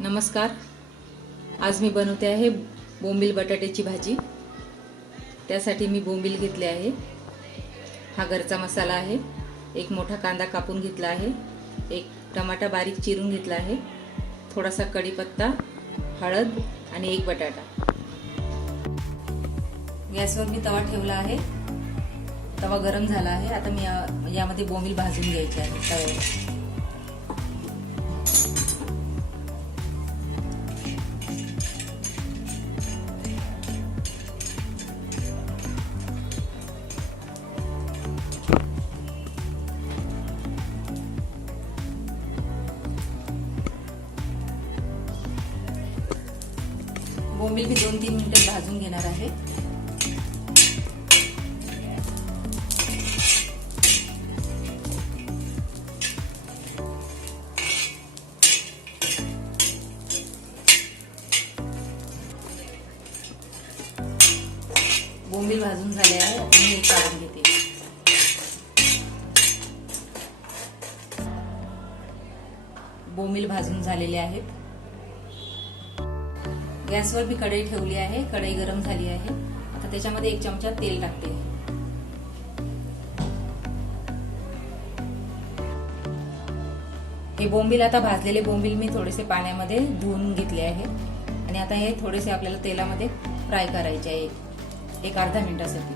नमस्कार. आज मी बनवते आहे बोंबील बटाट्याची भाजी. त्यासाठी मी बोंबील घेतले आहे. हा घरचा मसाला आहे. एक मोठा कांदा कापून घेतला आहे. एक टमाटा बारीक चिरून घेतला आहे. थोडासा कढीपत्ता, हळद आणि एक बटाटा. गॅसवर मी तवा ठेवला आहे. तवा गरम झाला आहे. आता मी यामध्ये बोंबील भाजून घ्यायचे आहे तव्यावर. बोंबील मी 2-3 मिनिटे भाजून घेणार आहे. बोंबील भाजून झाले आहे. आता मी काढून घेते. बोंबील भाजून झालेले आहेत. गॅसवर मी कढई ठेवली आहे. कढई गरम झाली आहे. आता त्याच्यामध्ये 1 चमचा तेल टाकते. हे बोंबील आता भाजलेले बोंबील मी थोडेसे पाण्यामध्ये धुवून घेतले आहे आणि आता हे थोडेसे आपल्याला तेलामध्ये फ्राय करायचे आहे एक अर्धा मिनिटासाठी.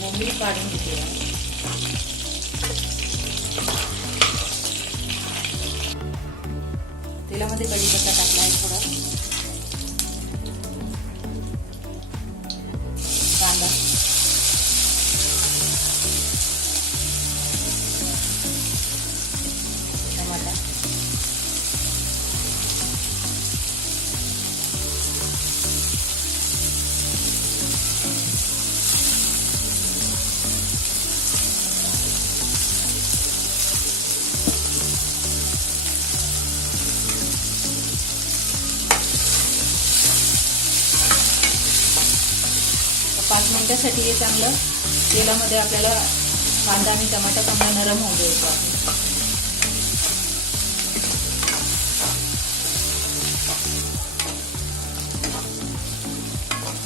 बोंबील काढून घेते. तेलामध्ये कढीपत्ता टाकला आहे. थोडा कांदा, टमाटा, पाच मिनिटासाठी हे चांगलं तेलामध्ये आपल्याला कांदा आणि टमाटा चांगला नरम होऊ द्यायचा आहे.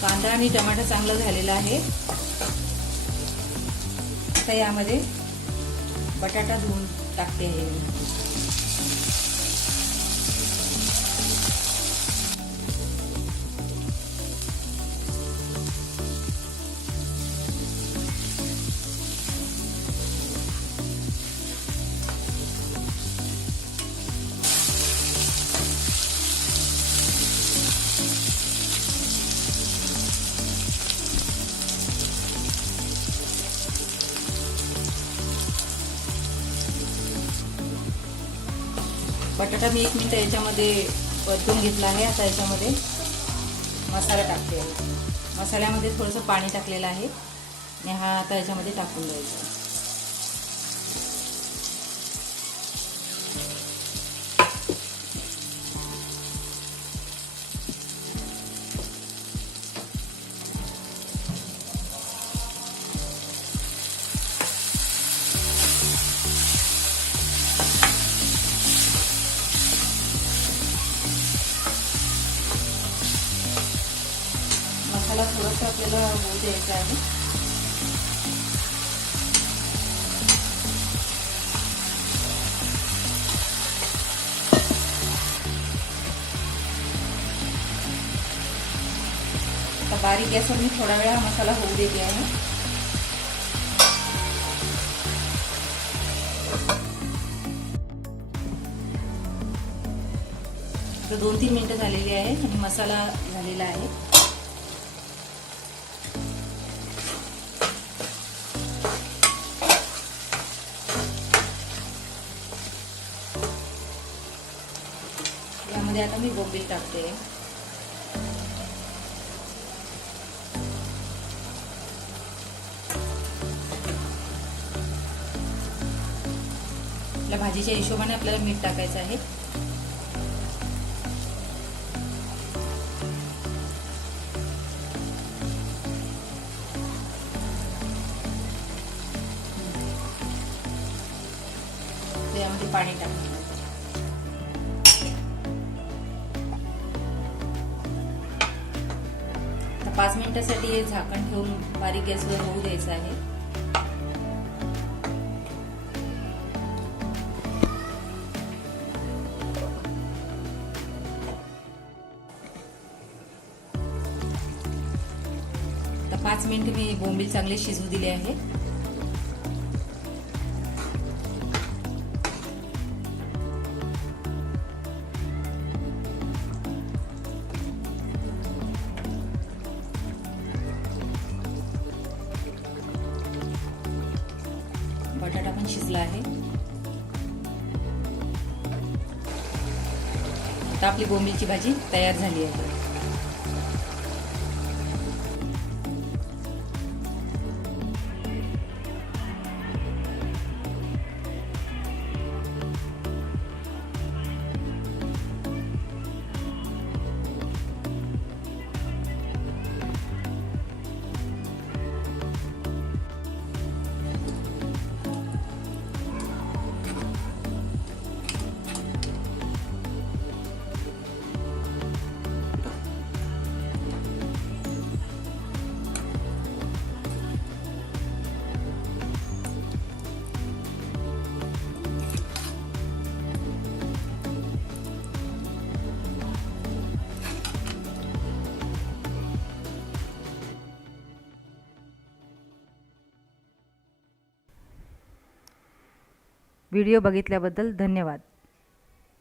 कांदा आणि टमाटा चांगलं झालेला आहे. आता यामध्ये बटाटा धुवून टाकते आहे. बटाटा मी 1 मिनिट याच्यामध्ये परतून घेतला आहे. आता याच्यामध्ये मसाला टाकते. मसाल्यामध्ये थोडंसं पाणी टाकलेलं आहे आणि हा आता याच्यामध्ये टाकून द्यायचा. मसाला थोडासा आपल्याला होऊ द्यायचा आहे. आता बारीक गॅसवर मी थोडा वेळ हा मसाला होऊ देते आहे. 2-3 मिनिटं झालेली आहे आणि मसाला झालेला आहे. यामध्ये आता मी बोंबील टाकते. आपल्या भाजीच्या हिशोबाने आपल्याला मीठ टाकायचं आहे. यामध्ये पाणी टाकायचं. आता 5 मिनिटांसाठी हे झाकण ठेवून बारीक गॅसवर होऊ द्यायचं आहे. आता 5 मिनिट मी बोंबील चांगले शिजवू दिले आहे. बटाटा पण शिजला आहे. आता आपली बोंबीलची भाजी तयार झाली आहे. व्हिडिओ बघितल्याबद्दल धन्यवाद.